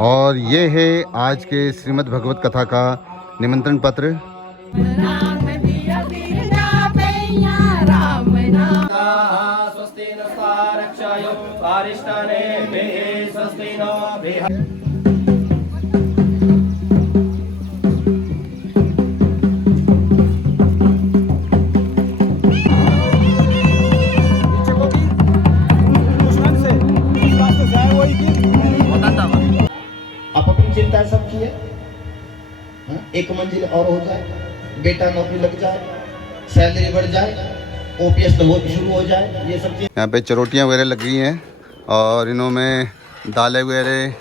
और ये है आज के श्रीमद् भगवत कथा का निमंत्रण पत्र। चिंता सब की है, एक मंजिल और हो जाए, बेटा नौकरी लग जाए, सैलरी बढ़ जाए, ओपीएस तो वो शुरू हो जाए, ये सब चीज। यहाँ पे चरोटियाँ वगैरह लग गई हैं और इनमें दालें वगैरह।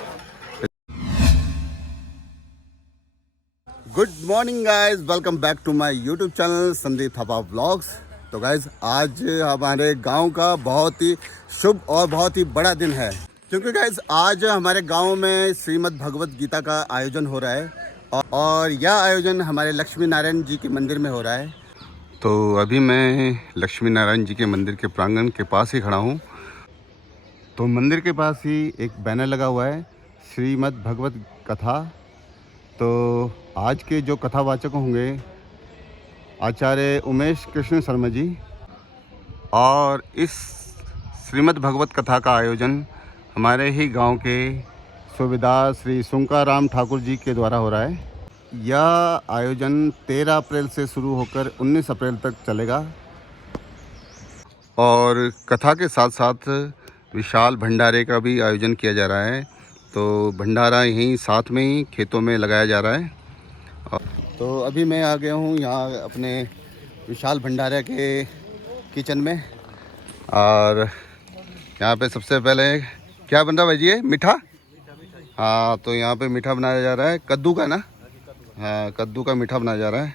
Good morning guys, welcome back to my YouTube channel Sandeep Thapa vlogs. तो गाइज आज हमारे गांव का बहुत ही शुभ और बहुत ही बड़ा दिन है, क्योंकि गाइज आज हमारे गांव में श्रीमद् भगवत गीता का आयोजन हो रहा है और यह आयोजन हमारे लक्ष्मी नारायण जी के मंदिर में हो रहा है। तो अभी मैं लक्ष्मी नारायण जी के मंदिर के प्रांगण के पास ही खड़ा हूँ। तो मंदिर के पास ही एक बैनर लगा हुआ है, श्रीमद् भगवत कथा। तो आज के जो कथावाचक होंगे आचार्य उमेश कृष्ण शर्मा जी, और इस श्रीमद् भगवत कथा का आयोजन हमारे ही गांव के सूबेदार श्री सुंकाराम ठाकुर जी के द्वारा हो रहा है। यह आयोजन 13 अप्रैल से शुरू होकर 19 अप्रैल तक चलेगा और कथा के साथ साथ विशाल भंडारे का भी आयोजन किया जा रहा है। तो भंडारा यहीं साथ में ही खेतों में लगाया जा रहा है। तो अभी मैं आ गया हूँ यहाँ अपने विशाल भंडारे के किचन में, और यहाँ पे सबसे पहले क्या बन रहा है भाई जी? मीठा। हाँ, तो यहाँ पे मीठा बनाया जा रहा है, कद्दू का ना। हाँ, कद्दू का मीठा बनाया जा रहा है।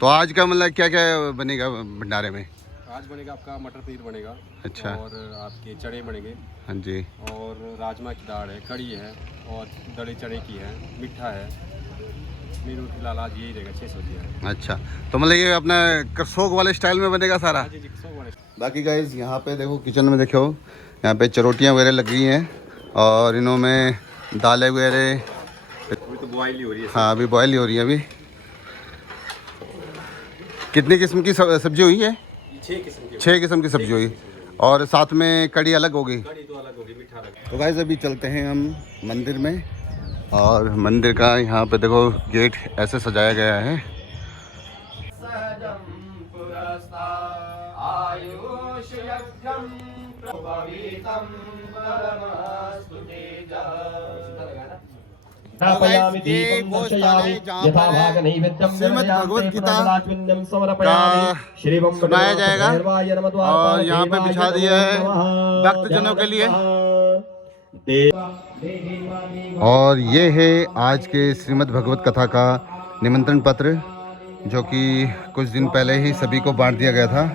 तो आज का मतलब क्या क्या बनेगा भंडारे में? आज बनेगा आपका मटर पनीर बनेगा। अच्छा। और आपके चने बनेंगे। हाँ जी। और राजमा की दाल है, कड़ी है और दड़े चने की है, मीठा है। मेनू फिलहाल आज यही रहेगा, 6 सब्जियाँ है। अच्छा, तो मतलब ये अपना करसोग वाले स्टाइल में बनेगा सारा? जी जी, करसोग वाले। बाकी गाइज यहाँ पे देखो, किचन में देखो, यहाँ पे चरोटियाँ वगैरह लग गई हैं और इनमें दालें वगैरह अभी तो बॉयल ही हो रही है। हाँ, अभी बॉयल ही हो रही है। अभी कितनी किस्म की सब्जी हुई है? 6 किस्म की सब्जी हुई, और साथ में कड़ी अलग होगी। कड़ी तो अलग होगी, मीठा अलग। तो गाइस अभी चलते हैं हम मंदिर में, और मंदिर का यहाँ पे देखो गेट ऐसे सजाया गया है। श्रीमद् भगवत गीता का सुनाया जाएगा और यहाँ पे बिछा दिया है भक्तजनों के लिए। और ये है आज के श्रीमद् भगवत कथा का निमंत्रण पत्र, जो कि कुछ दिन पहले ही सभी को बांट दिया गया था।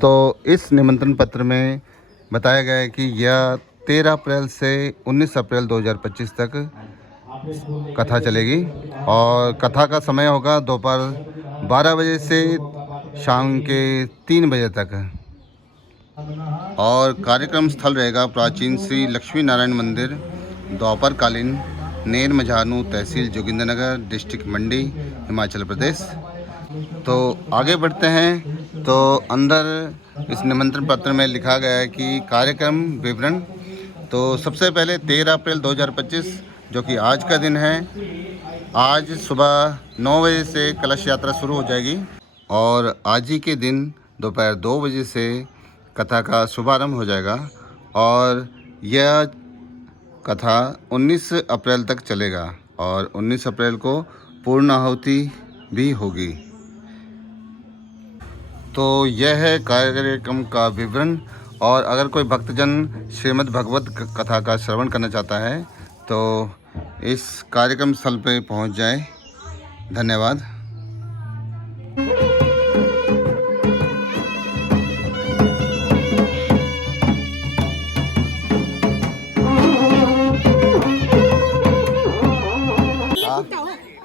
तो इस निमंत्रण पत्र में बताया गया है कि यह 13 अप्रैल से 19 अप्रैल 2025 तक कथा चलेगी, और कथा का समय होगा दोपहर 12 बजे से शाम के 3 बजे तक, और कार्यक्रम स्थल रहेगा प्राचीन श्री लक्ष्मी नारायण मंदिर, द्वापरकालीन, नेर मझानू, तहसील जोगिंद्रनगर, डिस्ट्रिक्ट मंडी, हिमाचल प्रदेश। तो आगे बढ़ते हैं। तो अंदर इस निमंत्रण पत्र में लिखा गया है कि कार्यक्रम विवरण। तो सबसे पहले 13 अप्रैल 2025, जो कि आज का दिन है, आज सुबह 9 बजे से कलश यात्रा शुरू हो जाएगी, और आज ही के दिन दोपहर 2 बजे से कथा का शुभारंभ हो जाएगा, और यह कथा 19 अप्रैल तक चलेगा, और 19 अप्रैल को पूर्ण आहुति भी होगी। तो यह है कार्यक्रम का विवरण। और अगर कोई भक्तजन श्रीमद् भगवत कथा का श्रवण करना चाहता है तो इस कार्यक्रम स्थल पर पहुंच जाए। धन्यवाद।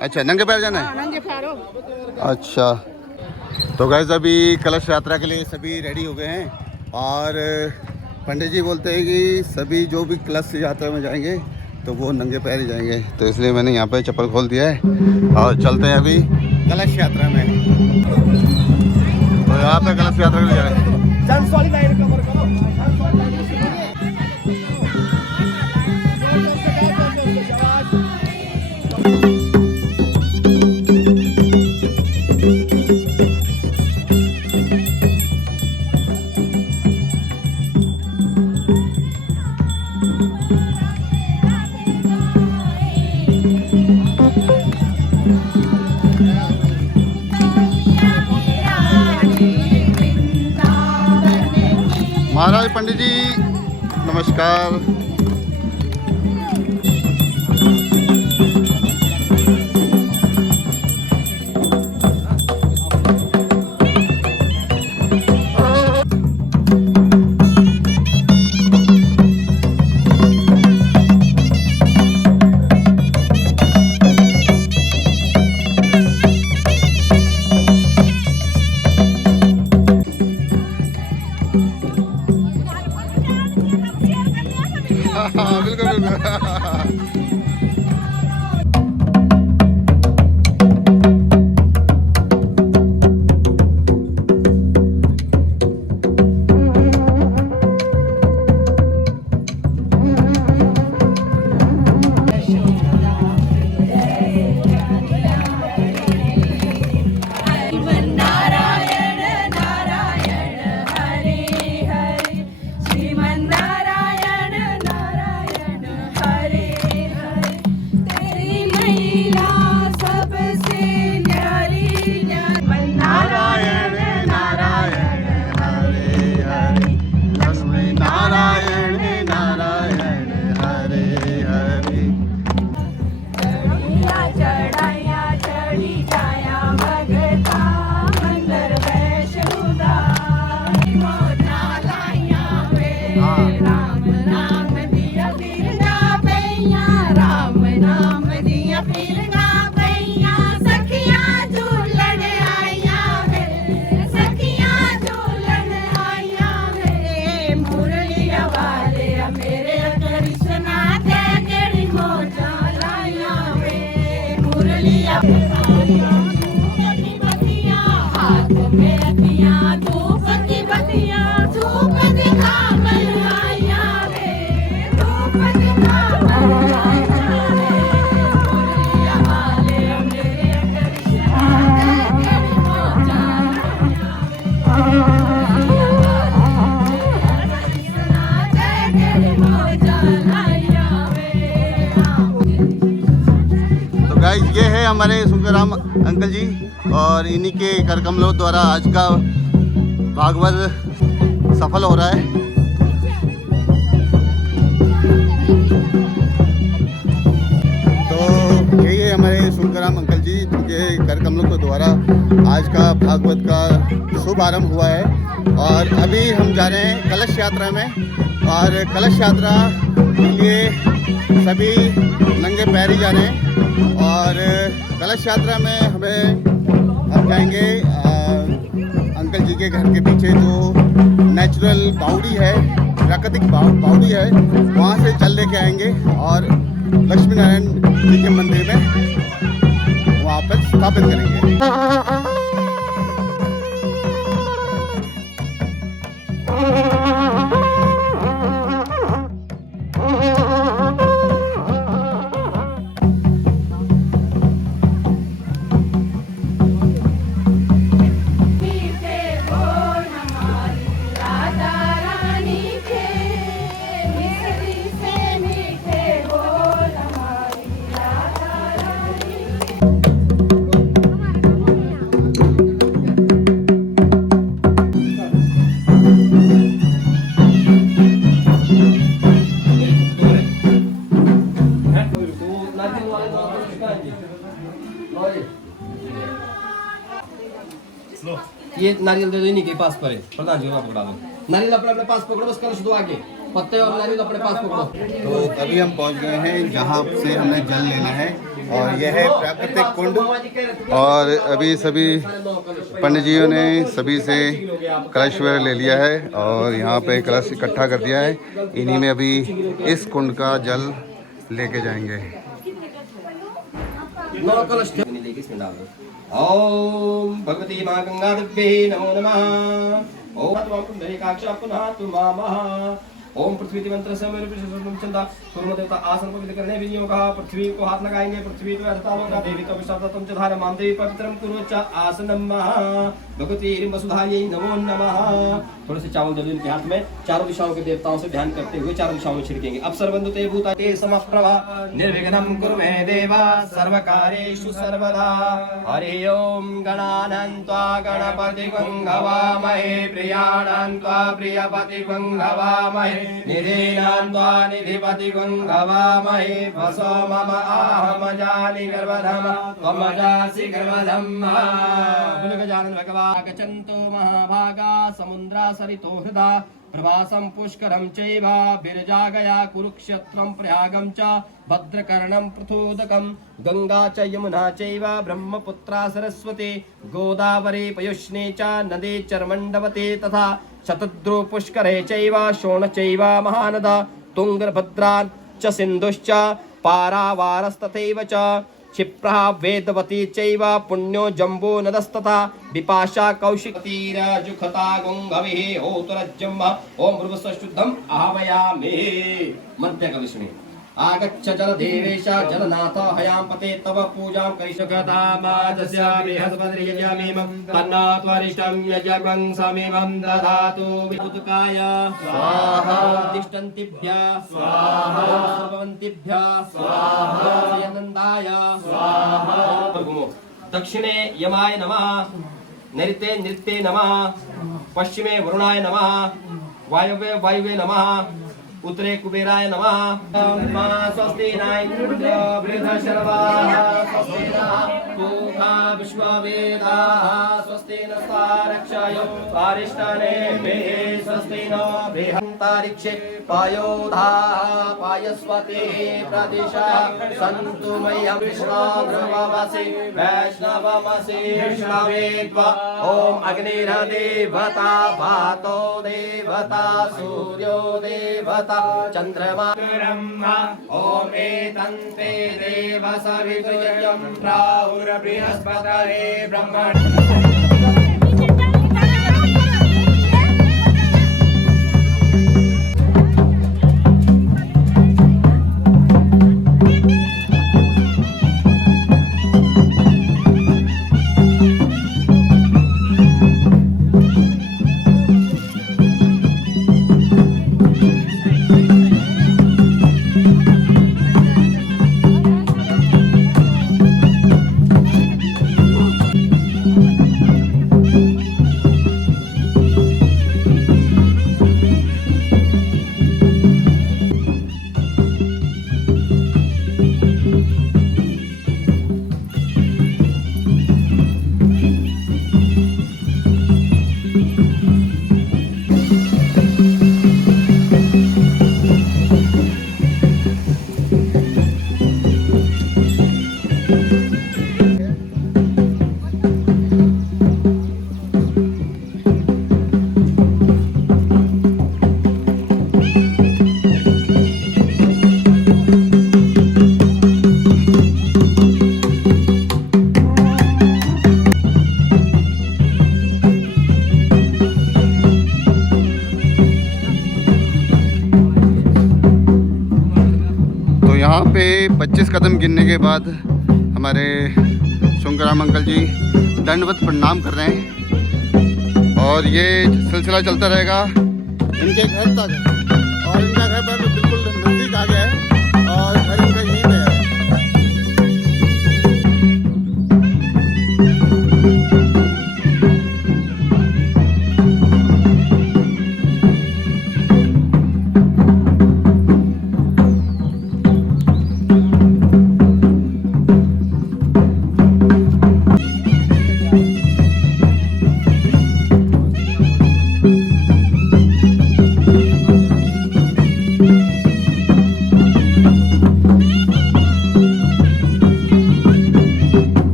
अच्छा, नंगे पैर जाना है? नंगे पैर हो। अच्छा, तो गाइस अभी कलश यात्रा के लिए सभी रेडी हो गए हैं, और पंडित जी बोलते हैं कि सभी जो भी कलश यात्रा में जाएंगे तो वो नंगे पैर ही जाएंगे, तो इसलिए मैंने यहाँ पे चप्पल खोल दिया है और चलते हैं अभी कलश यात्रा में। तो यहाँ पे कलश यात्रा के लिए जा रहे हैं। महाराज पंडित जी नमस्कार। हाँ बिल्कुल बिल्कुल। गाइस ये है हमारे सुंदराम अंकल जी और इन्हीं के कर कमलों द्वारा आज का भागवत सफल हो रहा है। तो यही है हमारे सुंदराम अंकल जी जिनके कर कमलों के द्वारा आज का भागवत का शुभ आरंभ हुआ है। और अभी हम जा रहे हैं कलश यात्रा में और कलश यात्रा के लिए सभी नंगे पैर ही जा रहे हैं। और कलश यात्रा में हम जाएंगे अंकल जी के घर के पीछे जो नेचुरल बावड़ी है, प्राकृतिक बावड़ी है, वहाँ से चल लेके आएंगे और लक्ष्मी नारायण जी के मंदिर में वहाँ पर स्थापित करेंगे। ये नारियल दे दो, इन्हीं के पास पर है। प्रधान जी को पकड़ा दो नारियल, अपने अपने पास पकड़ो, बस कलश दो आगे पत्ते और नारियल अपने पास पकड़ो। तो अभी हम पहुंच गए हैं जहां से हमें जल लेना है और यह है प्राकृतिक कुंड। और अभी सभी पंडित जियों ने सभी से कलश वगैरह ले लिया है और यहाँ पे कलश इकट्ठा कर दिया है। इन्हीं में अभी इस कुंड का जल लेके जाएंगे। ओम भगवती मां गंगा देवी नमो नमः। ओम त्वं पुंडरीकाक्ष पुनः तु मामः। ओम पृथ्वी मंत्र से मेरे चंदा सूर्य देवता आसन पवित्र करने विनियोगः। पृथ्वी को हाथ लगाएंगे, पृथ्वी तो अर्थालोका देवी तो विश्वासतम च धार मां देवी पवित्रं कुरु च आसनम। भगवती वसुधायै नमो नमः। थोड़े से चावल दलियों के हाथ में चारों दिशाओं के देवताओं से ध्यान करते हुए चारों दिशाओं में छिड़केंगे। अप्सरबंधुते भूताते समप्रभा निर्विघ्नं कुरु मे देवा सर्वकार्येषु सर्वदा। हरि ओम गणानां त्वा गणपतिं हवामहे प्रियाणां त्वा प्रियपतिं हवामहे निधीनां त्वा निधिपतिं हवामहे। वसो मम आहमजानि गर्भधम त्वमजासि गर्भधम्। गजानन भगवान् गच्छन्तो महाभागा समुद्रा सरितो हृदा प्रवासं पुष्करं चैव विरजागया कुरुक्षेत्रं प्रयागं च भद्रकर्णं पृथोदकं गंगा च यमुना चैव ब्रह्मपुत्रा सरस्वती गोदावरी पयुष्णी च नदी चर्मण्डवती तथा शतद्रु पुष्करे चैव शोण चैव महानदा तुंगभद्रा च सिन्धुश्च पारावारस्तथैव च क्षिप्रः वेदवती चैव पुण्यो जम्बो नदस्तथा विपाशा कौशिकीरजुखता गुंगविः होतुरज्जम्। ओम भृगुस्वशुद्धम् आह्वयामि। मध्यकविष्णु आगच्छ जलदेवेश जलनाथ हयां पते तव पूजां करिष्यकतामाजस्य बृहस्पतिर्यजामिमं तन्नो त्वरिष्टं यजगं समिमं दधातु विदुकाय स्वाहा। तिष्ठन्तिभ्यः स्वाहा सर्ववन्तिभ्यः स्वाहा यनन्दाय स्वाहा। दक्षिणे यमाय नमः नैऋत्ये नृत्ये नमः पश्चिमे वरुणाय नमः वायव्ये वायुवे नमः उत्तरे कुबेराय नमः। स्वस्ति न बृहस्पतिर्वाः स्वस्ति नः पूषा विश्ववेदाः स्वस्ति नस्तारक्षयो अरिष्टनेमिः स्वस्ति नो बृहन्तारिक्षे पायोधाः पायस्वते प्रदिशा सन्तु मह्यं विष्णुर्भवसि वैष्णवमसि विष्णवेत्वा। ओम अग्निर्देवता वातो देवता सूर्यो देवता चंद्रमा ब्रह्मा। ओम एतन्ते देव सवितुर्यं प्राहुर्बृहस्पतये ब्रह्मणे। यहाँ पे 25 कदम गिरने के बाद हमारे शंकराम अंकल जी दंडवत प्रणाम कर रहे हैं और ये सिलसिला चलता रहेगा इनके घर तक। और इनका घर पर बिल्कुल नज़दीक आ गया है और घर इनका यहीं पे है।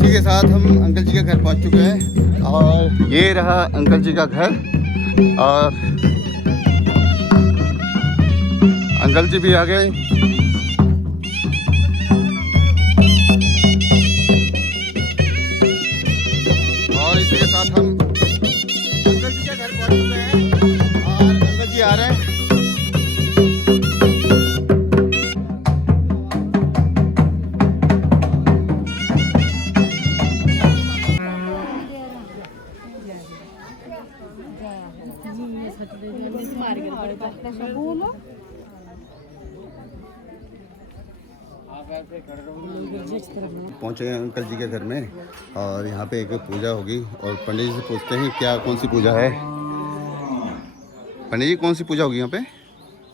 इसी के साथ हम अंकल जी के घर पहुंच चुके हैं और ये रहा अंकल जी का घर और अंकल जी भी आ गए। और इसी के साथ हम अंकल जी के घर पहुंच चुके हैं और अंकल जी आ रहे हैं। पहुंचे हैं अंकल जी के घर में और यहाँ पे एक पूजा होगी और पंडित जी से पूछते हैं क्या कौन सी पूजा है। पंडित जी कौन सी पूजा होगी यहाँ पे?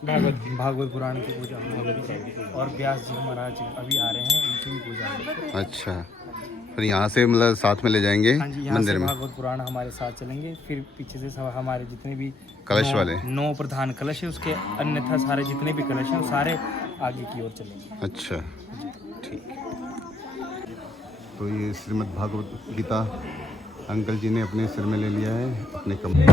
भागवत पुराण की पूजा होगी और व्यास जी महाराज अभी आ रहे हैं, उनकी भी पूजा होगी। अच्छा, फिर यहाँ से मतलब साथ में ले जाएंगे हाँ जी, यहाँ मंदिर से में भागवत पुराण हमारे साथ चलेंगे, फिर पीछे से सब हमारे जितने भी कलश वाले 9 प्रधान कलश है, उसके अन्यथा सारे जितने भी कलश हैं वो सारे आगे की ओर चलेंगे। अच्छा ठीक। तो ये श्रीमद् भागवत गीता अंकल जी ने अपने सिर में ले लिया है अपने कमरे।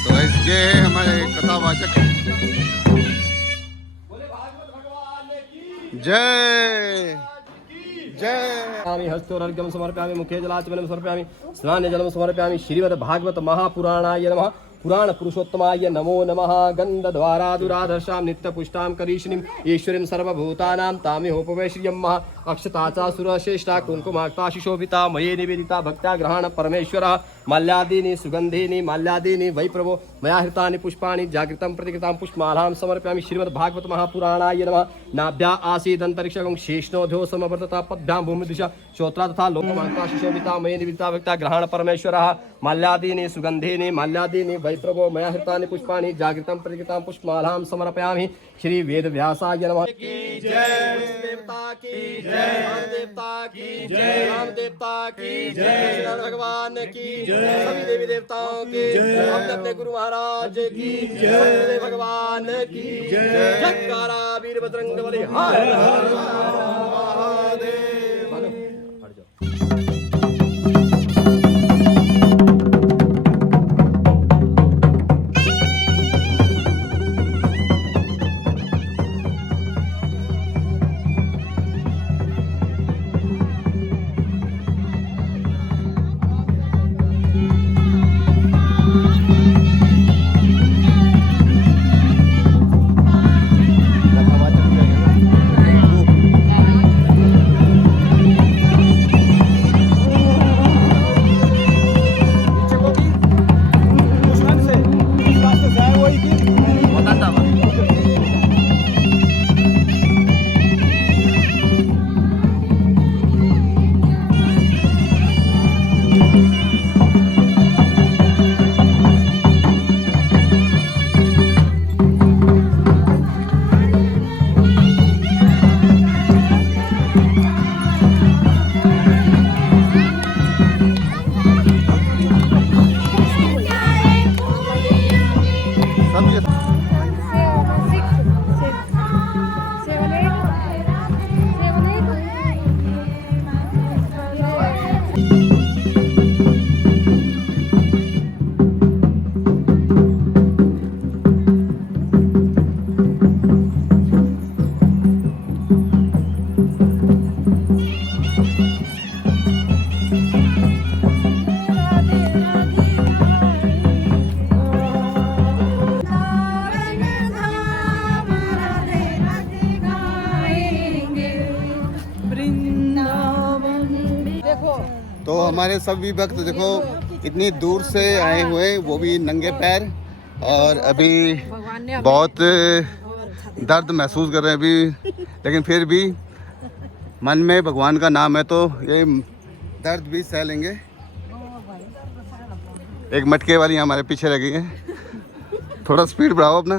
तो ये है हमारे कथावाचक। जय जय। हस्तोर्घ्यं समर्पयामि, मुखे जलाचमनं समर्पयामि, स्नानजलं समर्पयामि। श्रीमद्भागवत महापुराणाय नमः। पुराण पुरुषोत्तमाय नमो नमः। गन्धद्वारा दुराधर्षां नित्यपुष्टां करीषिणीं ईश्वरीं सर्वभूतानां तामिहोपवै श्रियं महा। अक्षता सुरश्रेष्ठा कुङ्कुमाक्ता शिशोभिता मये निवेदिता भक्त्या ग्रहण परमेश्वरः। माल्यादीनि सुगन्धीनि माल्यादीनि वै प्रभो मया हृतानि पुष्पाणि जागृतं प्रतिकृतां पुष्पमालां समर्पयामि। श्रीमद्भागवत महापुराणाय नमः। नाभ्या आसीदन्तरिक्षं शेषणोऽध्यो समवर्तता पद्भ्यां भूमिदिशा श्रोत्रा तथा लोकमाक्ता शिशोभिता मये निवेदिता भक्त्या ग्रहण परमेश्वरः। माल्यादीनि सुगन्धीनि माल्यादीनि वै प्रभो मया हृतानि पुष्पाणि जागृतं प्रतिकृतां पुष्पमालां समर्पयामि। श्री वेद व्यासाय नमः। की जय देवता की जय, देवता की जय, राम देवता की जय, श्री भगवान की जय, सभी देवी देवताओं की जय, अपने अपने गुरु महाराज की जय, भगवान की जय। जयकारा वीरभद्रंग बली हर हर महादेव। तो हमारे सभी भक्त देखो इतनी दूर से आए हुए, वो भी नंगे पैर, और अभी बहुत दर्द महसूस कर रहे हैं अभी, लेकिन फिर भी मन में भगवान का नाम है तो ये दर्द भी सह लेंगे। एक मटके वाली हमारे पीछे रह गई है, थोड़ा स्पीड बढ़ाओ अपना।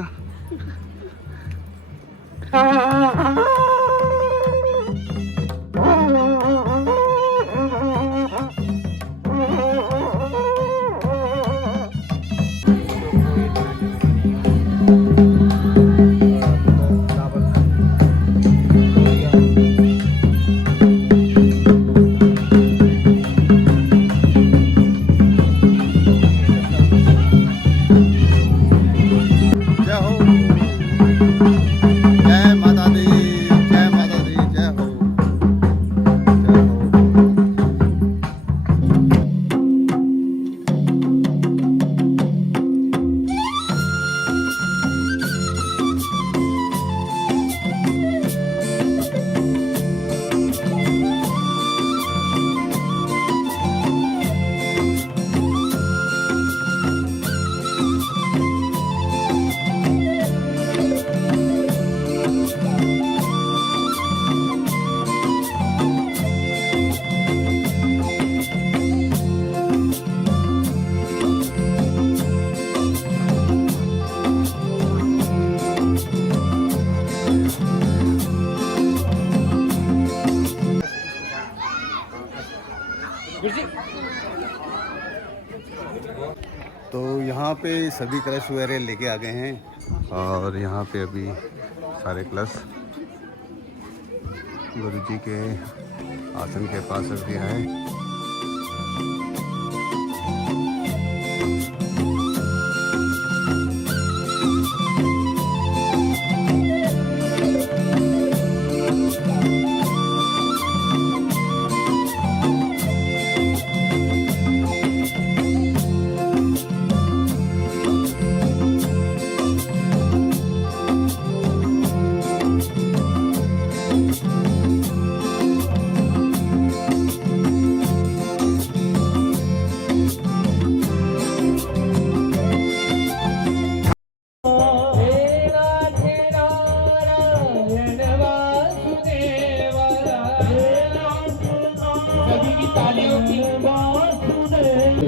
यहाँ पे सभी कलश वगैरह लेके आ गए हैं और यहाँ पे अभी सारे कलश गुरु जी के आसन के पास रख दिया है।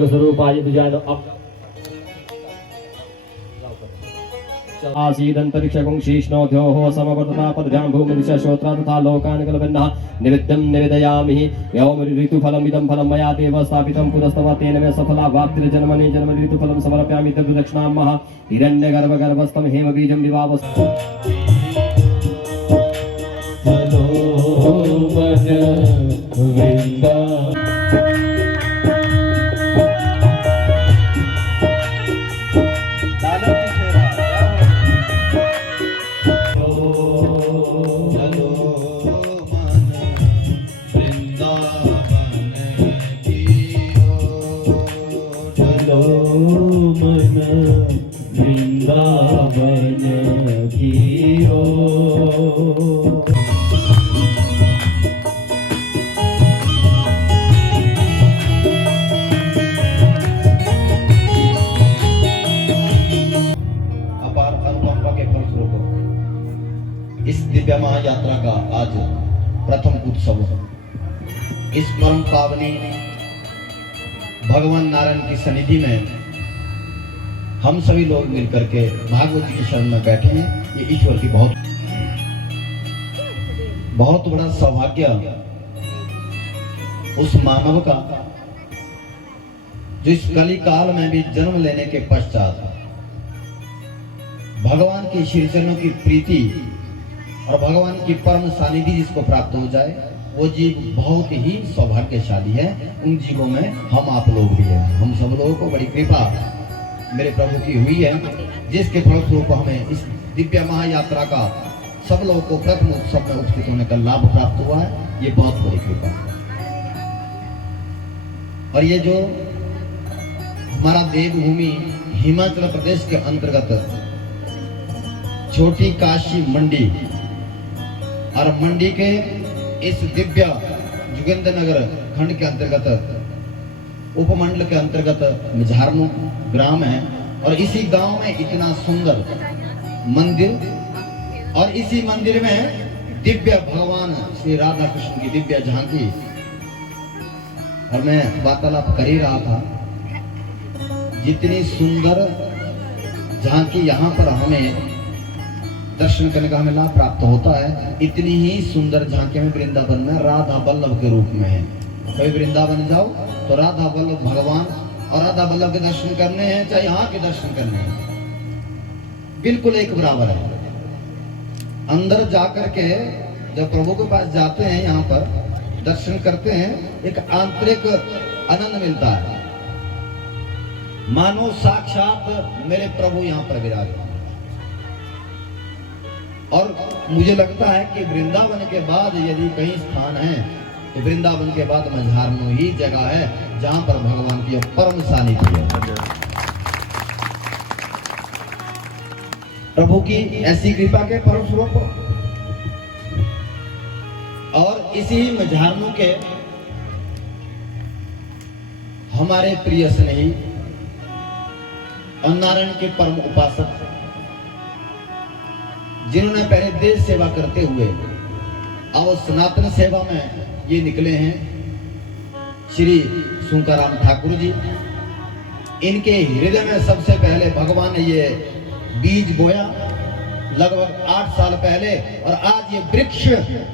स्वरूपाय दुजानो अब आसीदंतरिक्षकं शीष्णोद्योः समवर्तता पदभ्यां भूमिदिशा श्रोत्रा तथा लोकान् कल्पन्नः निवेद्यं निवेदयामि यौम ऋतुफलम् इदं फलं मया देव स्थापितं पुरस्तव तेन मे सफला वाक्तिर्जन्मनि जन्म ऋतुफलं समर्पयामि दक्षिणां महा हिरण्यगर्भगर्भस्थं हेमबीजं विवावस्तु इस दिव्य महायात्रा का आज प्रथम उत्सव है। इस परम पावनी भगवान नारायण की सनिधि में हम सभी लोग मिलकर के भागवत जी की शरण में बैठे हैं। ये ईश्वर की बहुत बड़ा सौभाग्य उस मानव का जो इस कली काल में भी जन्म लेने के पश्चात भगवान के श्री चरणों की प्रीति और भगवान की परम सानिधि जिसको प्राप्त हो जाए, वो जीव बहुत ही सौभाग्यशाली है। उन जीवों में हम आप लोग भी हैं। हम सब लोगों को बड़ी कृपा मेरे प्रभु की हुई है, जिसके फलस्वरूप हमें इस दिव्य महायात्रा का सब लोगों को प्रथम उत्सव में उपस्थित होने का लाभ प्राप्त हुआ है। ये बहुत बड़ी कृपा है। और ये जो हमारा देवभूमि हिमाचल प्रदेश के अंतर्गत छोटी काशी मंडी और मंडी के इस दिव्य जोगिंद्र नगर खंड के अंतर्गत उपमंडल के अंतर्गत झारनू ग्राम है। और इसी गांव में इतना सुंदर मंदिर और इसी मंदिर में दिव्य भगवान श्री राधा कृष्ण की दिव्य झांकी। और मैं वार्तालाप कर ही रहा था, जितनी सुंदर झांकी यहाँ पर हमें दर्शन करने का हमें लाभ प्राप्त होता है, इतनी ही सुंदर झांकी में वृंदावन में राधा वल्लभ के रूप में है। कभी वृंदावन जाओ तो राधा वल्लभ भगवान और राधा वल्लभ के दर्शन करने हैं, चाहे यहाँ के दर्शन करने हैं, बिल्कुल एक बराबर है। अंदर जाकर के जब प्रभु के पास जाते हैं, यहाँ पर दर्शन करते हैं, एक आंतरिक आनंद मिलता है, मानो साक्षात मेरे प्रभु यहाँ पर विराज। और मुझे लगता है कि वृंदावन के बाद यदि कहीं स्थान है तो वृंदावन के बाद मझारनू ही जगह है जहां पर भगवान की परम सानिध्य है। प्रभु की ऐसी कृपा के परम स्वरूप और इसी मझारनू के हमारे प्रिय स्नेही और नारायण के परम उपासक, जिन्होंने पहले देश सेवा करते हुए अब सनातन सेवा में ये निकले हैं, श्री सुंकाराम ठाकुर जी। इनके हृदय में सबसे पहले भगवान ने ये बीज बोया लगभग 8 साल पहले, और आज ये वृक्ष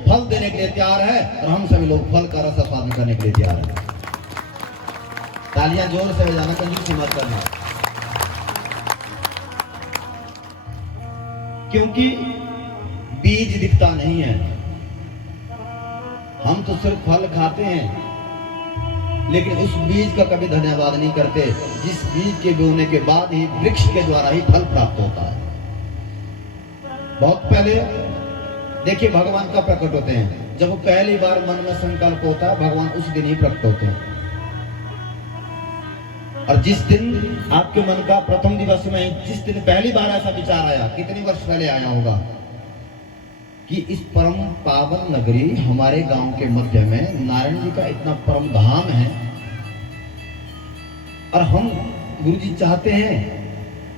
फल देने के लिए तैयार है और हम सभी लोग फल का रस आस्वादन करने के लिए तैयार है। तालियां जोर से बजाना, कंजूसी मत करना। क्योंकि बीज दिखता नहीं है। हम तो सिर्फ फल खाते हैं, लेकिन उस बीज का कभी धन्यवाद नहीं करते, जिस बीज के बोने के बाद ही वृक्ष के द्वारा ही फल प्राप्त होता है। बहुत पहले देखिए भगवान कब प्रकट होते हैं? जब पहली बार मन में संकल्प होता है, भगवान उस दिन ही प्रकट होते हैं। और जिस दिन आपके मन का प्रथम दिवस में, जिस दिन पहली बार ऐसा विचार आया, कितने वर्ष पहले आया होगा कि इस परम पावन नगरी हमारे गांव के मध्य में नारायण जी का इतना परम धाम है, और हम गुरु जी चाहते हैं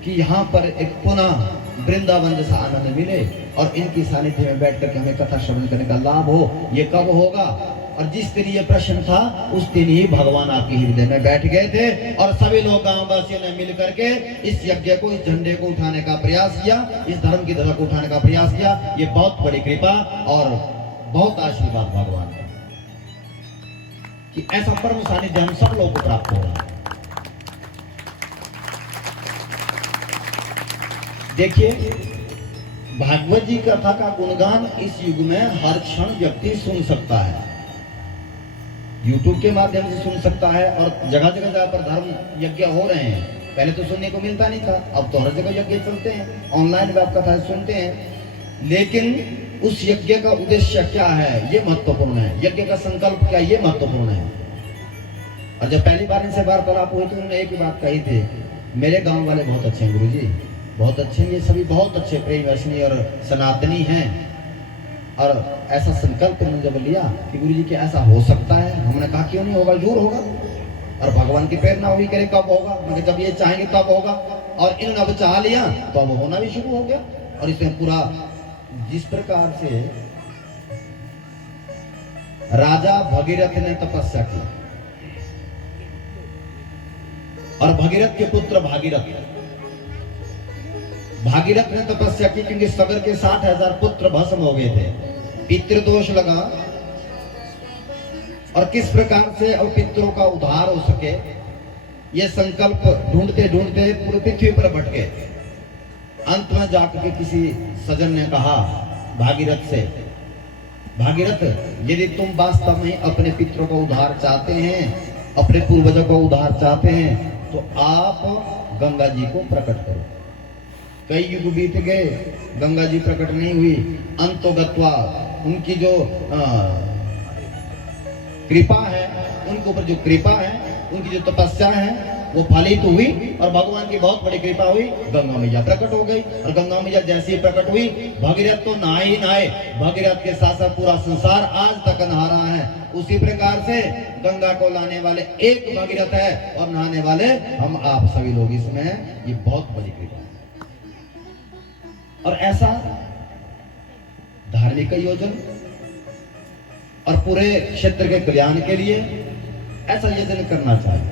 कि यहाँ पर एक पुनः वृंदावन जैसा आनंद मिले और इनकी सानिध्य में बैठ करके हमें कथा श्रवण करने का लाभ हो। ये कब होगा? और जिस दिन ये प्रश्न था उस दिन ही भगवान आपके हृदय में बैठ गए थे, और सभी लोग गांव वासियों ने मिल करके इस यज्ञ को, इस झंडे को उठाने का प्रयास किया, इस धर्म की ध्वजा को उठाने का प्रयास किया। ये बहुत बड़ी कृपा और बहुत आशीर्वाद भगवान का कि ऐसा परम सानिध्य हम सब लोगों को प्राप्त हो रहा है। देखिए भागवत जी कथा का गुणगान इस युग में हर क्षण व्यक्ति सुन सकता है, YouTube के माध्यम से सुन सकता है, और जगह जगह जहाँ पर धर्म यज्ञ हो रहे हैं, पहले तो सुनने को मिलता नहीं था, अब तो हर जगह यज्ञ चलते हैं, ऑनलाइन भी आप कथा सुनते हैं। लेकिन उस यज्ञ का उद्देश्य क्या है, ये महत्वपूर्ण है। यज्ञ का संकल्प क्या, ये महत्वपूर्ण है। और जब पहली बार इनसे वार्तालाप हुई तो उन्होंने एक ही बात कही थी, मेरे गाँव वाले बहुत अच्छे हैं गुरु जी, बहुत अच्छे, ये सभी बहुत अच्छे प्रेम वैष्णवी और सनातनी हैं। और ऐसा संकल्प उन्होंने जब लिया कि गुरु जी के ऐसा हो सकता है, हमने कहा क्यों नहीं होगा, जरूर होगा। और भगवान की प्रेरणा हुई, करे कब होगा, मगर जब ये चाहेंगे तब होगा। और इन्होंने अब चाह लिया तो अब होना भी शुरू हो गया। और इसमें पूरा जिस प्रकार से राजा भगीरथ ने तपस्या की, और भगीरथ के पुत्र भागीरथ ने तपस्या की, क्योंकि सगर के 60,000 पुत्र भस्म हो गए थे, पितृदोष लगा। और किस प्रकार से अब पितरों का उद्धार हो सके, ये संकल्प ढूंढते ढूंढते पूरी पृथ्वी पर भटके। अंत में जाकर के किसी सज्जन ने कहा भागीरथ से, भागीरथ यदि तुम वास्तव में अपने पितरों का उद्धार चाहते हैं, अपने पूर्वजों का उद्धार चाहते हैं, तो आप गंगा जी को प्रकट करो। कई युग बीत गए, गंगा जी प्रकट नहीं हुई। अंतोगत्वा उनकी जो कृपा है, उनके ऊपर जो कृपा है, उनकी जो तपस्या है, वो फलित हुई, और भगवान की बहुत बड़ी कृपा हुई, गंगा मैया प्रकट हो गई। और गंगा मैया जैसे ही प्रकट हुई, भगीरथ तो नहाए ही नहाए, भगीरथ के साथ साथ पूरा संसार आज तक नहा रहा है। उसी प्रकार से गंगा को लाने वाले एक भगीरथ है, और नहाने वाले हम आप सभी लोग इसमें हैं। ये बहुत बड़ी कृपा है। और ऐसा धार्मिक आयोजन और पूरे क्षेत्र के कल्याण के लिए ऐसा आयोजन करना चाहिए।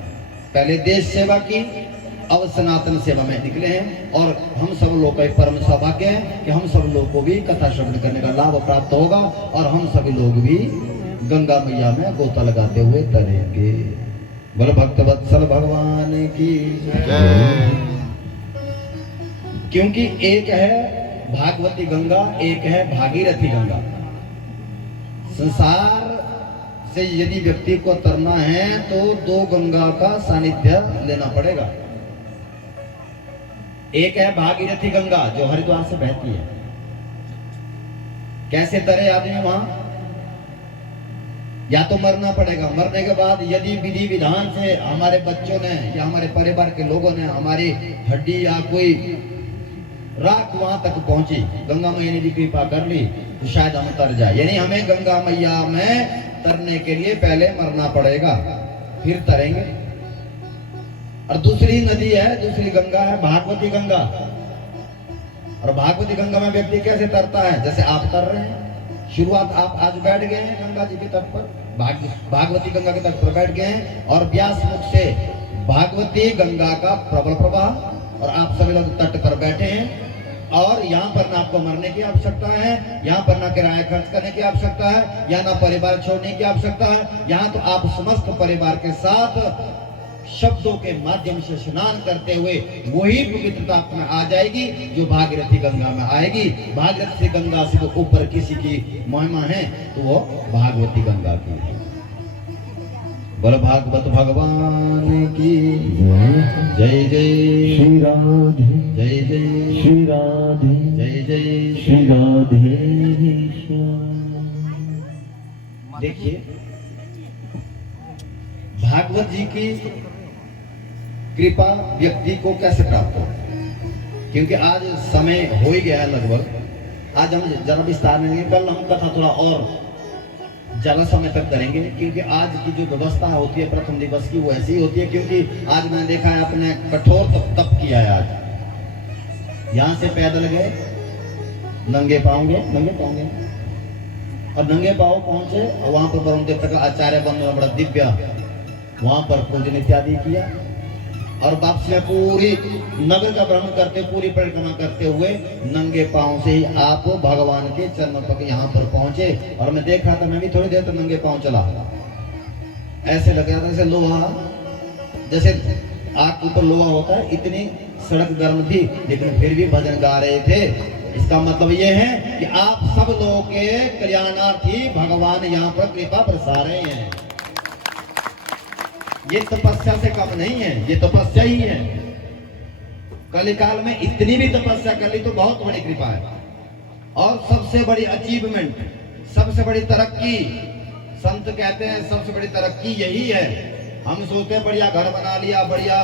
पहले देश सेवा की, अब सनातन सेवा में निकले हैं, और हम सब लोग का परम सौभाग्य है कि हम सब लोग को भी कथा श्रवण करने का लाभ प्राप्त होगा, और हम सभी लोग भी गंगा मैया में गोता लगाते हुए तरेंगे। बोल भक्त वत्सल भगवान की जय। क्योंकि एक है भागवती गंगा, एक है भागीरथी गंगा। संसार से यदि व्यक्ति को तरना है तो दो गंगा का सानिध्य लेना पड़ेगा। एक है भागीरथी गंगा जो हरिद्वार से बहती है। कैसे तरे आदमी वहां? या तो मरना पड़ेगा, मरने के बाद यदि विधि विधान से हमारे बच्चों ने या हमारे परिवार के लोगों ने हमारी हड्डी या कोई राख वहां तक पहुंची, गंगा मैया ने भी कृपा कर ली, तो शायद हम तर जाए। यानी हमें गंगा मैया में तरने के लिए पहले मरना पड़ेगा, फिर तरेंगे। और दूसरी नदी है, दूसरी गंगा है भागवती गंगा। और भागवती गंगा में व्यक्ति कैसे तरता है? जैसे आप तर रहे हैं, शुरुआत आप आज बैठ गए हैं गंगा जी के तट पर, भागवती गंगा के तट पर बैठ गए हैं, और व्यास मुख से भागवती गंगा का प्रबल प्रवाह, और आप सभी लोग तट पर बैठे हैं। और यहाँ पर ना आपको मरने की आवश्यकता है, यहाँ पर ना किराया खर्च करने की आवश्यकता है, यहाँ ना परिवार छोड़ने की आवश्यकता है। यहाँ तो आप समस्त परिवार के साथ शब्दों के माध्यम से स्नान करते हुए वही पवित्रता में आ जाएगी जो भागीरथी गंगा में आएगी। भागीरथी गंगा से ऊपर किसी की महिमा है तो वो भागवती गंगा की है। बोल भागवत भगवान की जय जय श्री राधे जय जय श्री राधे जय जय श्री राधे श्याम। देखिए भागवत जी की कृपा व्यक्ति को कैसे प्राप्त हो, क्योंकि आज समय हो ही गया है लगभग। आज हम जरा विस्तार में, कल हम कथा थोड़ा और ज्यादा समय तक करेंगे, क्योंकि आज की जो व्यवस्था होती है प्रथम दिवस की वो ऐसी होती है। क्योंकि आज मैंने देखा है आपने कठोर तप किया है। आज यहाँ से पैदल गए, नंगे पाँव और नंगे पाँव पहुंचे और वहां पर वरुण देवता का आचार्य बंधु बड़ा दिव्य वहां पर पूजन इत्यादि किया और वापस में पूरी नगर का भ्रमण करते, पूरी परिक्रमा करते हुए नंगे पांव से ही आप भगवान के चरण तक यहाँ पर पहुंचे। और मैं देख रहा था, मैं भी थोड़ी देर तक नंगे पांव चला, ऐसे लग रहा था जैसे लोहा, जैसे आग के ऊपर लोहा होता है, इतनी सड़क गर्म थी, लेकिन फिर भी भजन गा रहे थे। इसका मतलब ये है कि आप सब लोगों के कल्याणार्थी भगवान यहाँ पर कृपा बरसा रहे हैं। ये तपस्या से कम नहीं है, ये तपस्या ही है। कलिकाल में इतनी भी तपस्या कर ली तो बहुत बड़ी कृपा है। और सबसे बड़ी अचीवमेंट, सबसे बड़ी तरक्की, संत कहते हैं सबसे बड़ी तरक्की यही है। हम सोचते हैं बढ़िया घर बना लिया, बढ़िया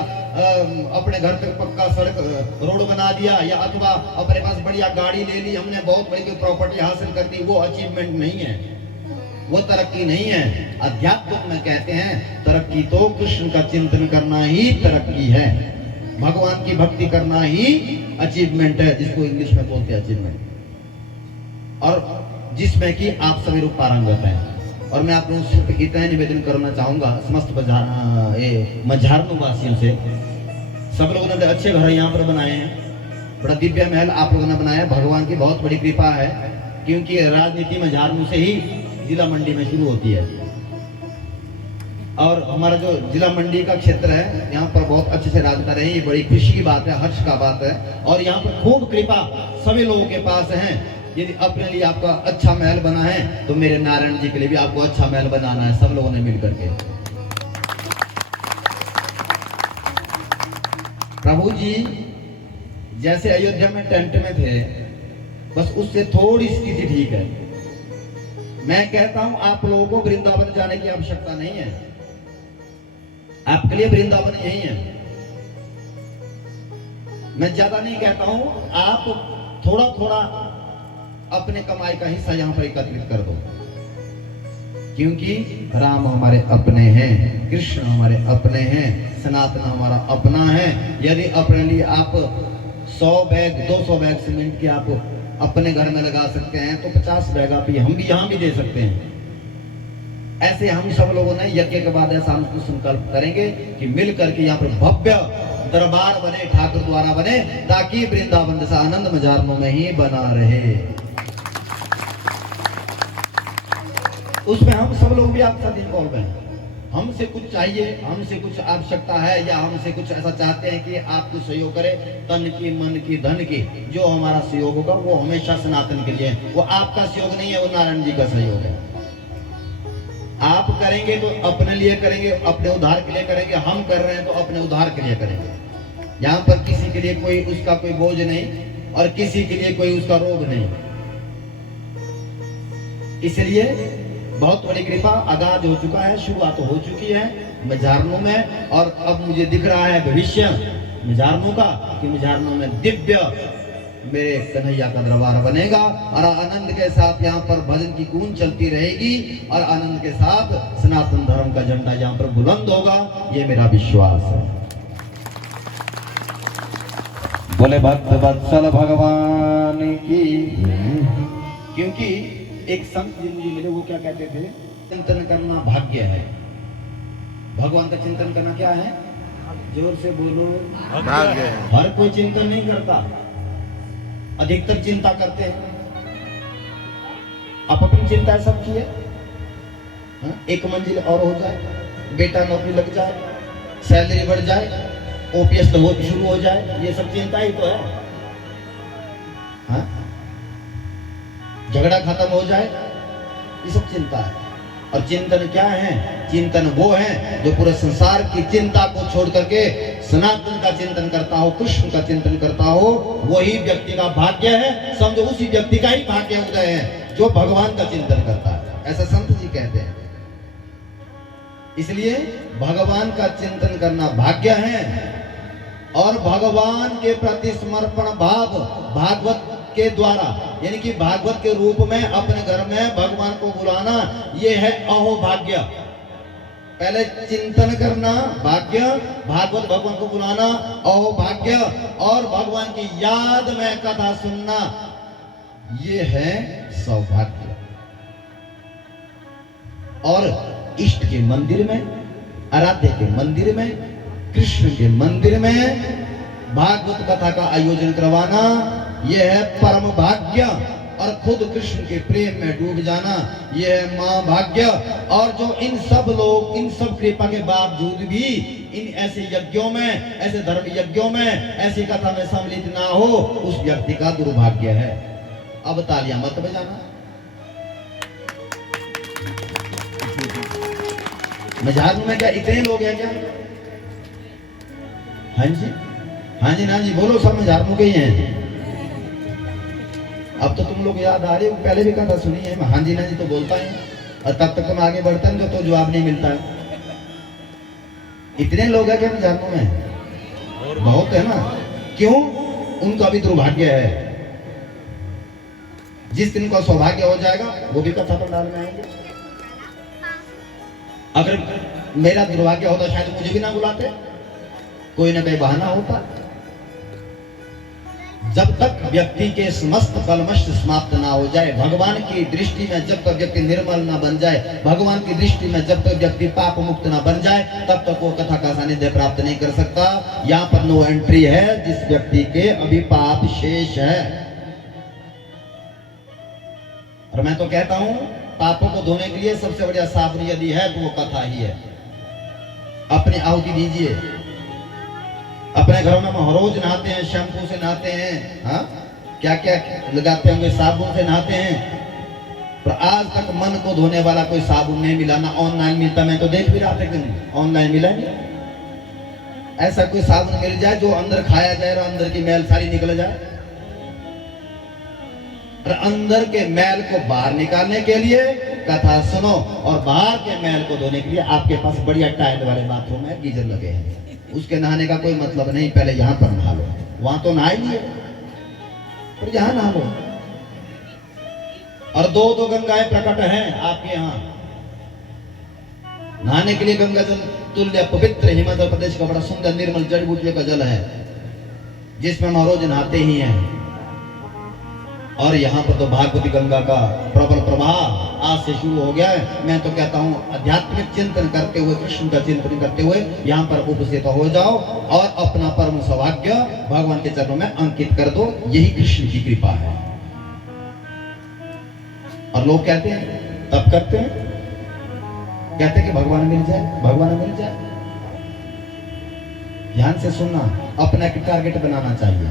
अपने घर तक पक्का सड़क रोड बना दिया, या अथवा अपने पास बढ़िया गाड़ी ले ली, हमने बहुत बड़ी कोई प्रॉपर्टी हासिल कर दी, वो अचीवमेंट नहीं है, वो तरक्की नहीं है। अध्यात्म में कहते हैं तरक्की तो कृष्ण का चिंतन करना ही तरक्की है, भगवान की भक्ति करना ही अचीवमेंट है, जिसको इंग्लिश में बोलते हैं अचीवमेंट, और जिसमें कि आप सभी लोग पारंगत हैं। और मैं आप लोगों से सिर्फ इतना निवेदन करना चाहूंगा समस्त मझारनु वासियों से, सब लोगों ने बड़े अच्छे घर यहाँ पर बनाए हैं, बड़ा दिव्य महल आप लोगों ने बनाया, भगवान की बहुत बड़ी कृपा है। क्योंकि राजनीति मझारनु से ही जिला मंडी में शुरू होती है, और हमारा जो जिला मंडी का क्षेत्र है यहाँ पर बहुत अच्छे से राज कर रहे हैं, ये बड़ी खुशी की बात है, हर्ष का बात है। और यहाँ पर खूब कृपा सभी लोगों के पास है। यदि अपने लिए आपका अच्छा महल बना है तो मेरे नारायण जी के लिए भी आपको अच्छा महल बनाना है, सब लोगों ने मिलकर के। प्रभु जी जैसे अयोध्या में टेंट में थे, बस उससे थोड़ी स्थिति ठीक है। मैं कहता हूं आप लोगों को वृंदावन जाने की आवश्यकता नहीं है, आपके लिए वृंदावन यही है। मैं ज्यादा नहीं कहता हूं, आप थोड़ा थोड़ा अपने कमाई का हिस्सा यहाँ पर एकत्रित कर दो, क्योंकि राम हमारे अपने हैं, कृष्ण हमारे अपने हैं, सनातन हमारा अपना है। यदि अपने लिए आप 100 बैग 200 बैग सीमेंट की आप अपने घर में लगा सकते हैं तो 50 बैग आप हम भी यहाँ भी दे सकते हैं। ऐसे हम सब लोगों ने यज्ञ के बाद ऐसा हम संकल्प करेंगे कि मिल करके यहाँ पर भव्य दरबार बने, ठाकुर द्वारा बने, ताकि वृंदावन जैसा आनंद मझारनों में ही बना रहे। उसमें हम सब लोग भी आप साथ इन्वॉल्व हैं। हमसे कुछ चाहिए, हमसे कुछ आवश्यकता है, या हमसे कुछ ऐसा चाहते हैं कि आप कुछ सहयोग करें, तन की, मन की, धन की, जो हमारा सहयोग होगा वो हमेशा सनातन के लिए है। वो आपका सहयोग नहीं है, वो नारायण जी का सहयोग है। आप करेंगे तो अपने लिए करेंगे, अपने उद्धार के लिए करेंगे, हम कर रहे हैं तो अपने उद्धार के लिए करेंगे। यहाँ पर किसी के लिए कोई उसका कोई बोझ नहीं और किसी के लिए कोई उसका रोग नहीं। इसलिए बहुत बड़ी कृपा आगाज हो चुका है, शुरुआत हो चुकी है मझारनों में, और अब मुझे दिख रहा है भविष्य मझारनों का कि मझारनों में दिव्य मेरे कन्हैया का दरबार बनेगा, और आनंद के साथ यहाँ पर भजन की गूंज चलती रहेगी, और आनंद के साथ सनातन धर्म का झंडा यहाँ पर बुलंद होगा, ये मेरा विश्वास है। बोले भक्त वत्सल भगवान की। क्योंकि एक संत जी मुझे मिले, वो क्या कहते थे, चिंतन करना भाग्य है। भगवान का चिंतन करना क्या है, जोर से बोलो, भाग्य है। हर कोई चिंतन नहीं करता, अधिकतर चिंता करते हैं। आप अपनी चिंता सबकी है, एक मंजिल और हो जाए, बेटा नौकरी लग जाए, सैलरी बढ़ जाए, ओपीएस तो वो शुरू हो जाए, ये सब चिंता ही तो है। हाँ? झगड़ा खत्म हो जाए, ये सब चिंता है। और चिंतन क्या है? चिंतन वो है जो पूरे संसार की चिंता को छोड़ करके सनातन का चिंतन करता हो, कृष्ण का चिंतन करता हो, वही व्यक्ति का भाग्य है। समझो उसी व्यक्ति का ही भाग्य उदय है जो भगवान का चिंतन करता है, ऐसा संत जी कहते हैं। इसलिए भगवान का चिंतन करना भाग्य है और भगवान के प्रति समर्पण भाव भागवत के द्वारा, यानी कि भागवत के रूप में अपने घर में भगवान को बुलाना, यह है अहोभाग्य। पहले चिंतन करना भाग्य, भागवत भगवान को बुलाना अहोभाग्य, और भगवान की याद में कथा सुनना, ये है सौभाग्य। और इष्ट के मंदिर में, आराध्य के मंदिर में, कृष्ण के मंदिर में भागवत कथा का आयोजन करवाना, यह है परम भाग्य। और खुद कृष्ण के प्रेम में डूब जाना, यह है महाभाग्य। और जो इन सब लोग, इन सब कृपा के बावजूद भी इन ऐसे यज्ञों में, ऐसे धर्म यज्ञों में, ऐसी कथा में सम्मिलित ना हो, उस व्यक्ति का दुर्भाग्य है। अब तालियां मत बजाना। मजाक में क्या इतने लोग हैं क्या? हाँ जी, हाँ जी, ना जी बोलो, सब मजाक में ही हैं। अब तो तुम लोग याद आ रहे हो, पहले भी कथा सुनी है, हाँ जी ना जी तो बोलता है, और तब तक तुम आगे बढ़ते हैं तो जवाब नहीं मिलता है। इतने लोग हैं क्या मजाकों में? बहुत है ना। क्यों? उनका भी दुर्भाग्य है। जिस दिन का सौभाग्य हो जाएगा वो भी कथा पंडाल में आएंगे। अगर मेरा दुर्भाग्य होता शायद मुझे भी ना बुलाते, कोई ना कोई बहाना होता। जब तक व्यक्ति के समस्त कलमश समाप्त ना हो जाए, भगवान की दृष्टि में जब तक व्यक्ति निर्मल ना बन जाए, भगवान की दृष्टि में जब तक व्यक्ति पाप मुक्त ना बन जाए, तब तक वो कथा का सानिध्य प्राप्त नहीं कर सकता। यहाँ पर नो एंट्री है जिस व्यक्ति के अभी पाप शेष है। और मैं तो कहता हूं, पापों को धोने के लिए सबसे बढ़िया साबुन यदि है तो वो कथा ही है। अपने आहुति दीजिए। अपने घरों में हम रोज नहाते हैं, शैम्पू से नहाते हैं, हाँ क्या क्या लगाते होंगे, साबुन से नहाते हैं, पर आज तक मन को धोने वाला कोई साबुन नहीं मिला। ना ऑनलाइन मिलता, मैं तो देख भी रहा था कि ऑनलाइन मिला नहीं। ऐसा कोई साबुन मिल जाए जो अंदर खाया जाए और अंदर की मैल सारी निकल जाए। और अंदर के मैल को बाहर निकालने के लिए कथा सुनो, और बाहर के मैल को धोने के लिए आपके पास बढ़िया टाइल वाले बाथरूम में गीजर लगे हैं। उसके नहाने का कोई मतलब नहीं, पहले यहाँ पर नहा लो। वहां तो नहा ही नहीं है, पर यहाँ नहा लो। और दो दो गंगाएं प्रकट हैं आपके यहाँ। नहाने के लिए गंगा जल तुल्य पवित्र हिमाचल प्रदेश का बड़ा सुंदर निर्मल जड़ी बूटियों का जल है, जिसमें हम रोज नहाते ही हैं। और यहाँ पर तो भागवती गंगा का प्रबल प्रवाह आज से शुरू हो गया है। मैं तो कहता हूँ आध्यात्मिक चिंतन करते हुए, कृष्ण का चिंतन करते हुए यहाँ पर उपस्थित हो जाओ और अपना परम सौभाग्य भगवान के चरणों में अंकित कर दो। यही कृष्ण की कृपा है। और लोग कहते हैं, तब करते हैं, कहते हैं कि भगवान मिल जाए, भगवान मिल जाए। ध्यान से सुनना, अपना एक टारगेट बनाना चाहिए।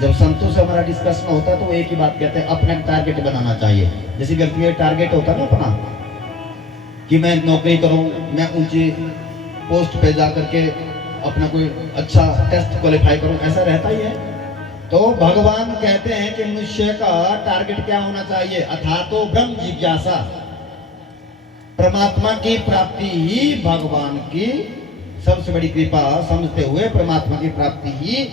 जब संतों से हमारा डिस्कशन होता है तो वो एक ही बात कहते हैं, अपना टारगेट बनाना चाहिए। जैसे व्यक्ति का टारगेट होता है ना अपना, कि मैं नौकरी करूं, मैं ऊंची पोस्ट पे जा करके अपना कोई अच्छा टेस्ट क्वालिफाई करूं, ऐसा रहता ही है। तो भगवान कहते हैं कि मनुष्य का टारगेट क्या होना चाहिए? अथातो ब्रह्म जिज्ञासा। परमात्मा की प्राप्ति ही भगवान की सबसे बड़ी कृपा समझते हुए परमात्मा की प्राप्ति ही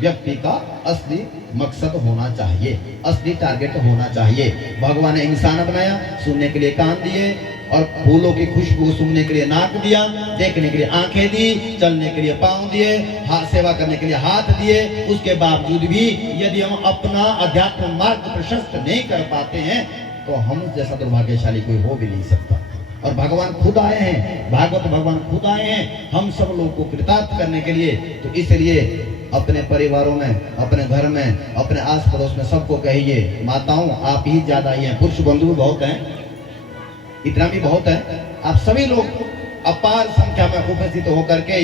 व्यक्ति का असली मकसद होना चाहिए, असली टारगेट होना चाहिए। भगवान ने इंसान बनाया, सुनने के लिए कान दिए, और फूलों की खुशबू सुनने के लिए नाक दिया, देखने के लिए आंखें दी, चलने के लिए पांव दिए, हाथ सेवा करने के लिए हाथ दिए। उसके बावजूद भी यदि हम अपना अध्यात्म मार्ग प्रशस्त नहीं कर पाते हैं तो हम जैसा दुर्भाग्यशाली कोई हो भी नहीं सकता। और भगवान खुद आए हैं, भागवत भगवान खुद आए हैं हम सब लोग को कृतार्थ करने के लिए। तो इसलिए अपने परिवारों में, अपने घर में, अपने आस पड़ोस में सबको कहिए, माताओं आप ही ज्यादा ही हैं, पुरुष बंधु बहुत हैं, इतना भी बहुत है, आप सभी लोग अपार संख्या में उपस्थित होकर के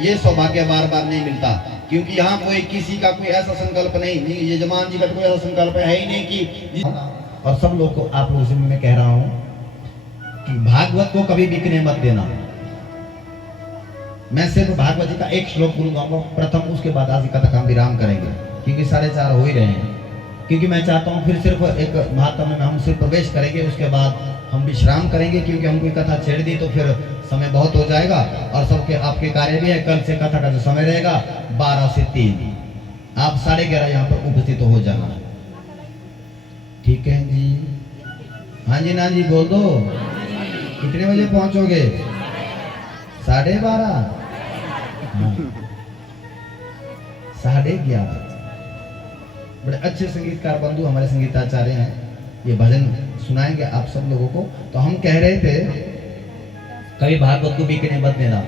ये सौभाग्य बार बार नहीं मिलता, क्योंकि यहाँ कोई किसी का कोई ऐसा संकल्प नहीं, यजमान जी का कोई ऐसा संकल्प है ही नहीं कि, और सब लोग को आप लोगों से मैं कह रहा हूँ कि भागवत को कभी बिकने मत देना। मैं सिर्फ भागवत जी का एक श्लोक बोलूंगा प्रथम, उसके बाद आज कथा का विराम करेंगे, क्योंकि 4:30 हो ही रहे हैं। क्योंकि मैं चाहता हूँ फिर सिर्फ एक महात्मा में हम सिर्फ प्रवेश करेंगे, उसके बाद हम विश्राम करेंगे, क्योंकि हम कोई कथा छेड़ दी तो फिर समय बहुत हो जाएगा और सबके आपके कार्य भी है। कल से कथा का जो समय रहेगा 12 से 3, आप 11:30 यहाँ पर उपस्थित हो जाना, ठीक है जी? हाँ जी ना जी बोल दो, कितने बजे पहुंचोगे? 12:30, 11:30। बड़े अच्छे संगीतकार बंधु हमारे संगीताचार्य हैं, ये भजन सुनाएंगे आप सब लोगों को। तो हम कह रहे थे कभी भागवत को बिकने मत देना।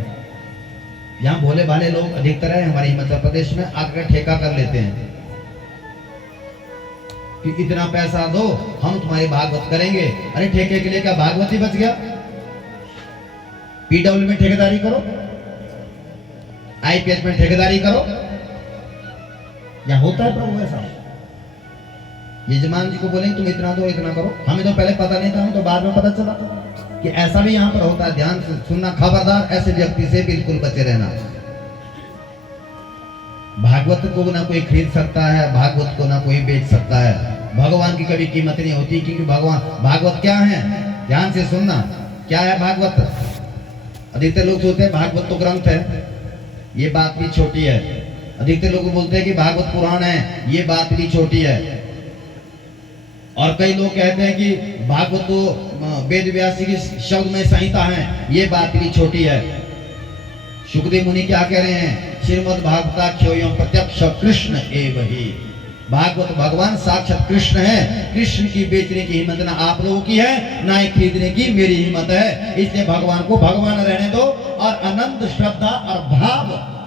यहाँ भोले भाले लोग अधिकतर है हमारे हिमाचल प्रदेश में, आकर ठेका कर लेते हैं कि इतना पैसा दो हम तुम्हारी भागवत करेंगे। अरे ठेके के लिए क्या भागवत ही बच गया? पीडब्ल्यू में ठेकेदारी करो, आईपीएस में ठेकेदारी करो, या होता है प्रभु ऐसा? यजमान जी को बोलेंगे तुम इतना दो इतना करो, हमें तो पहले पता नहीं था, हमें तो बाद में पता चला कि ऐसा भी यहाँ पर होता है। ध्यान से सुनना, खबरदार ऐसे व्यक्ति से बिल्कुल बचे रहना। भागवत को ना कोई खरीद सकता है, भागवत को ना कोई बेच सकता है। भगवान की कभी कीमत नहीं होती, क्योंकि भगवान, भागवत क्या है? ध्यान से सुनना, क्या है भागवत? अधिकतर लोग सोचते हैं भागवत तो ग्रंथ है, ये बात भी छोटी है। अधिकतर लोग बोलते हैं कि भागवत पुराण है, ये बात भी छोटी है। और कई लोग कहते हैं कि भागवत तो वेद व्यास की शब्द में संहिता है, ये बात भी छोटी है। सुखदेव मुनि क्या कह रहे हैं? श्रीमद् भागवताख्योऽयं प्रत्यक्ष कृष्ण एव ही। भागवत भगवान साक्षात कृष्ण है। कृष्ण की बेचने की हिम्मत ना आप लोगों की है, ना ही खरीदने की मेरी हिम्मत है। इसलिए भगवान को भगवान रहने दो और अनंत श्रद्धा और भाव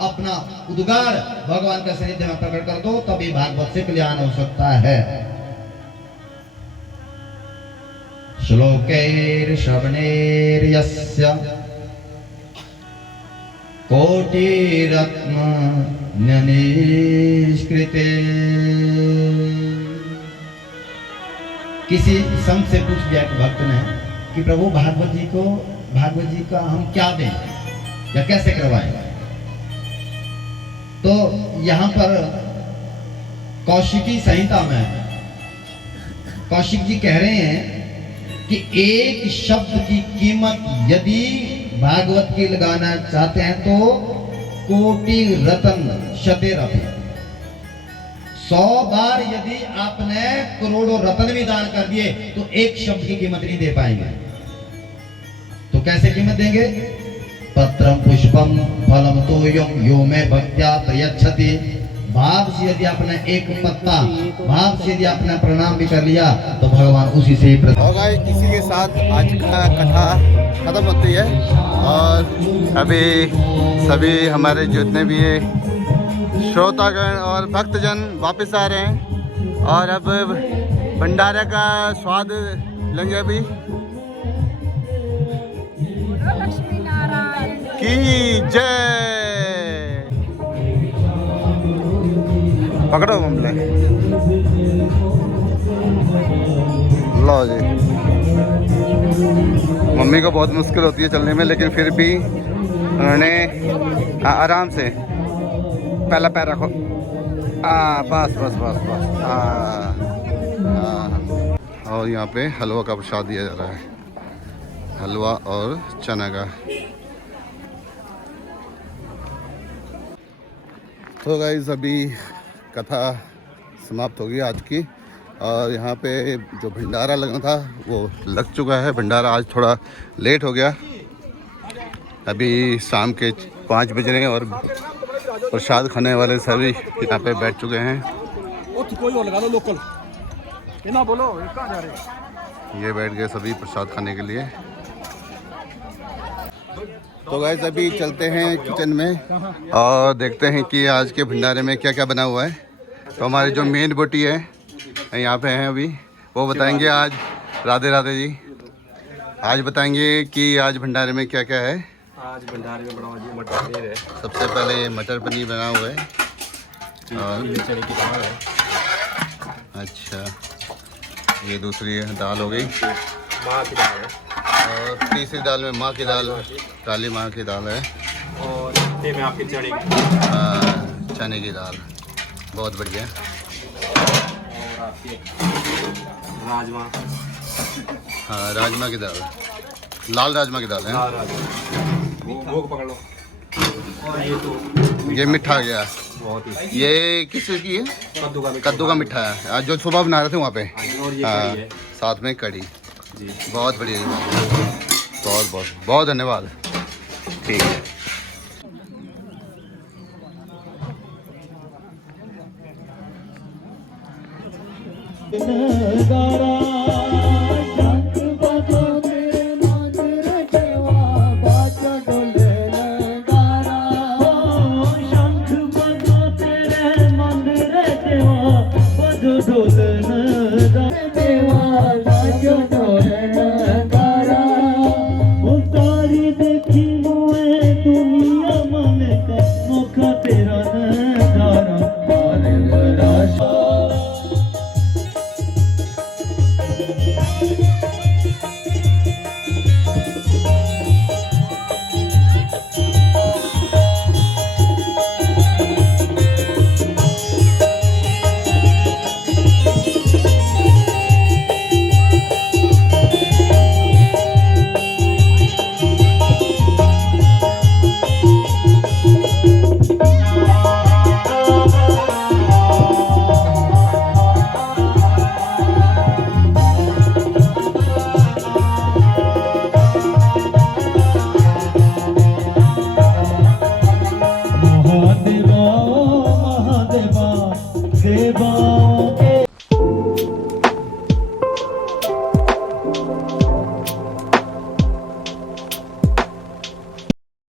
अपना उद्गार भगवान का सानिध्य में प्रकट कर दो, तभी भागवत से कल्याण हो सकता है। श्लोकैर् श्रवणैर्यस्य कोटिरत्न निष्कृते। किसी संत से पूछ लिया एक भक्त ने कि प्रभु भागवत जी का हम क्या दें या कैसे करवाएं? तो यहाँ पर कौशिकी संहिता में कौशिक जी कह रहे हैं कि एक शब्द की कीमत यदि भागवत की लगाना चाहते हैं तो कोटि रतन शतेरपि, 100 बार यदि आपने करोड़ों रतन भी दान कर दिए तो एक शब्द की कीमत नहीं दे पाएंगे। तो कैसे कीमत देंगे? पत्रम पुष्पम फलम तोयम यो में भक्त्या प्रयच्छति। भाव से यदि आपने एक पत्ता, भाव से यदि आपने प्रणाम भी कर लिया तो भगवान उसी से ही होगा। इसी के साथ आज का कथा खत्म होती है और अभी सभी हमारे जितने भी ये श्रोतागण और भक्तजन वापस आ रहे हैं और अब भंडारा का स्वाद लेंगे। अभी की जय। पकड़ो मम्मी, लो जी। मम्मी को बहुत मुश्किल होती है चलने में, लेकिन फिर भी उन्होंने आराम से पहला पैर रखो। बस बस बस बस। और यहाँ पे हलवा का प्रसाद दिया जा रहा है, हलवा और चना का। तो गाइस अभी कथा समाप्त हो गई आज की और यहाँ पे जो भंडारा लगना था वो लग चुका है। भंडारा आज थोड़ा लेट हो गया, अभी शाम के 5 बज रहे हैं और प्रसाद खाने वाले सभी यहाँ पे बैठ चुके हैं। ये बैठ गए सभी प्रसाद खाने के लिए। तो गाइस अभी चलते हैं किचन में और देखते हैं कि आज के भंडारे में क्या क्या बना हुआ है। तो हमारे जो मेन बोटी है यहाँ पे हैं अभी, वो बताएंगे आज। राधे राधे जी। आज बताएंगे कि आज भंडारे में क्या क्या है। आज भंडारे में बनाओ जी मटर पनीर है, सबसे पहले ये मटर पनीर बना हुआ है। और पीले चने की दाल है, अच्छा, ये दूसरी दाल हो गई। माँ की दाल है, और तीसरी दाल में माँ की दाल, काली माँ की दाल है। और इतने में आपके चने की, चने की दाल, बहुत बढ़िया। और आपके राजमा, हाँ, राजमा की दाल, लाल राजमा की दाल है। लाल राजमा, वो पकड़ लो। और ये तो ये मिठा गया, बहुत ही, ये किस चीज़ की है? कद्दू का मिठा है, आज जो सुबह बना रहे थे वहाँ पे। और ये हाँ, कड़ी है साथ में कड़ी, जी। बहुत बढ़िया, बहुत बहुत बहुत धन्यवाद। ठीक है। महादेवा महादेवा देवा